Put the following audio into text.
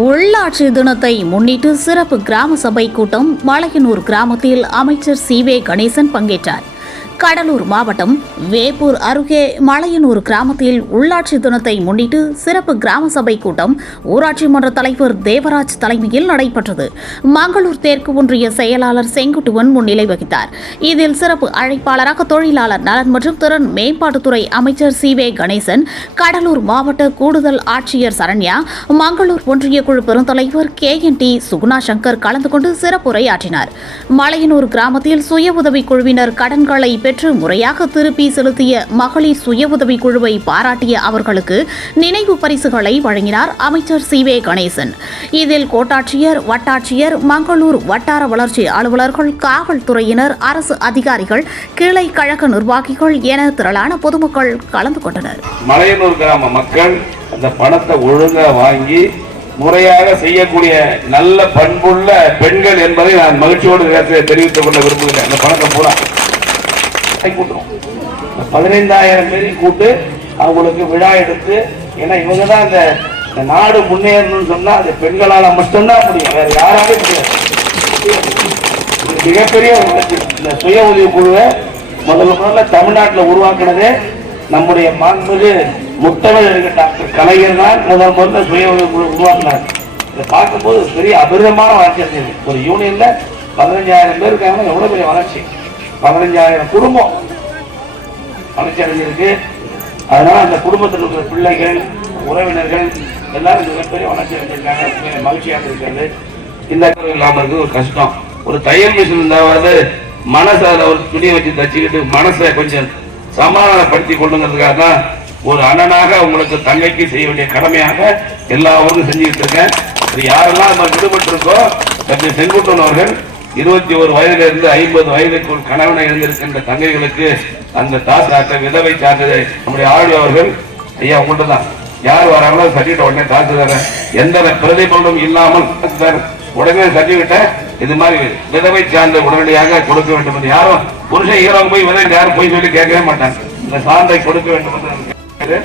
உள்ளாட்சி தினத்தை முன்னிட்டு சிறப்பு கிராம சபை கூட்டம் மலையனூர் கிராமத்தில் அமைச்சர் சி வே கணேசன் பங்கேற்றார். கடலூர் மாவட்டம் வேப்பூர் அருகே மலையனூர் கிராமத்தில் உள்ளாட்சி தினத்தை முன்னிட்டு சிறப்பு கிராம சபை கூட்டம் ஊராட்சி மன்ற தலைவர் தேவராஜ் தலைமையில் நடைபெற்றது. மங்களூர் தெற்கு ஒன்றிய செயலாளர் செங்குட்டுவன் முன்னிலை வகித்தார். இதில் சிறப்பு அழைப்பாளராக தொழிலாளர் நலன் மற்றும் திறன் மேம்பாட்டுத்துறை அமைச்சர் சி வே கணேசன் கடலூர் மாவட்ட கூடுதல் ஆட்சியர் சரண்யா மங்களூர் ஒன்றிய குழு பெருந்தலைவர் K N D Suguna Shankar கலந்து கொண்டு சிறப்புரையாற்றினார். மலையனூர் கிராமத்தில் சுய உதவிக் குழுவினர் கடன்களை பெற்று பெற்று முறையாக திருப்பி செலுத்திய மகளிர் சுய உதவிக் குழுவை பாராட்டிய அவர்களுக்கு நினைவு பரிசுகளை வழங்கினார் அமைச்சர் சி வே கணேசன். இதில் கோட்டாட்சியர் வட்டாட்சியர் மங்களூர் வட்டார வளர்ச்சி அலுவலர்கள் காவல்துறையினர் அரசு அதிகாரிகள் கிளை கழக நிர்வாகிகள் என திரளான பொதுமக்கள் கலந்து கொண்டனர். மலையனூர் கிராம மக்கள் அந்த பணத்தை ஒழுங்கா வாங்கி முறையாக செய்யக்கூடிய நல்ல பண்புள்ள பெண்கள் என்பதை நான் மகிழ்ச்சியோடு தெரிவித்துக் கொள்ள விரும்புகிறேன். அந்த பணத்தை பூரா கூட்டுறோம். பதினைந்தாயிரம் பேரையும் கூட்டு அவங்களுக்கு விழா எடுத்து ஏன்னா இவங்க தான் இந்த நாடு முன்னேறணும்னு சொன்னா அது பெண்களால மட்டும்தான் முடியும். வேற யாராலும் முடியாது. மிகப்பெரிய ஒரு இந்த சுய உதவி குழுவை முதல்ல முதல்ல தமிழ்நாட்டில் உருவாக்குனதே நம்முடைய மாண்புமிகு முத்தமிழ் டாக்டர் கலைஞர் தான் முதல் முதல்ல சுய உதவி குழு உருவாக்குனார். இதை பார்க்கும்போது பெரிய அபரிதமான வளர்ச்சி அடைஞ்சது ஒரு யூனியன்ல பதினஞ்சாயிரம் பேர் இருக்காங்கன்னா எவ்வளவு பெரிய வளர்ச்சி? பதினஞ்சாயிரம் குடும்பம் வளர்ச்சி அடைஞ்சிருக்கு. அதனால அந்த குடும்பத்தில் இருக்கிற பிள்ளைகள் உறவினர்கள் எல்லாரும் மிகப்பெரிய வளர்ச்சி அடைஞ்சிருக்காங்க. மகிழ்ச்சியாக இருக்கிறது. இந்த இல்லாமல் இருக்குது ஒரு கஷ்டம். ஒரு தையல் மிஷின் இருந்தாவது மனசை அதில் ஒரு துணி வச்சு தச்சுக்கிட்டு மனசை கொஞ்சம் சமாதானப்படுத்தி கொள்ளுங்கிறதுக்காக தான் ஒரு அண்ணனாக உங்களுக்கு தங்கைக்கு செய்ய வேண்டிய கடமையாக எல்லா ஊரும் செஞ்சுக்கிட்டு இருக்கேன். யாரெல்லாம் நம்ம விடுபட்டு இருக்கோ தம்பி செங்குட்டன் அவர்கள் இருபத்தி ஒரு வயதிலிருந்து ஐம்பது வயதுக்குள் கணவனை இருந்திருக்கின்ற தங்கைகளுக்கு அந்த தாசாட்ட விதவை சான்றிதழை. நம்முடைய ஆடி அவர்கள் ஐயா உங்கள்கிட்ட தான். யார் வராங்களோ சர்டிஃபிகேட் உடனே தாக்கு தரேன். எந்த பிரதிபலனும் இல்லாமல் உடனே சர்டிஃபிகேட்டை இது மாதிரி விதவை சார்ந்த உடனடியாக கொடுக்க வேண்டும் என்று. யாரும் புருஷன் ஹீரோங்க போய் விதை யாரும் போய் சொல்லி கேட்கவே மாட்டாங்க. இந்த சான்றை கொடுக்க வேண்டும் என்று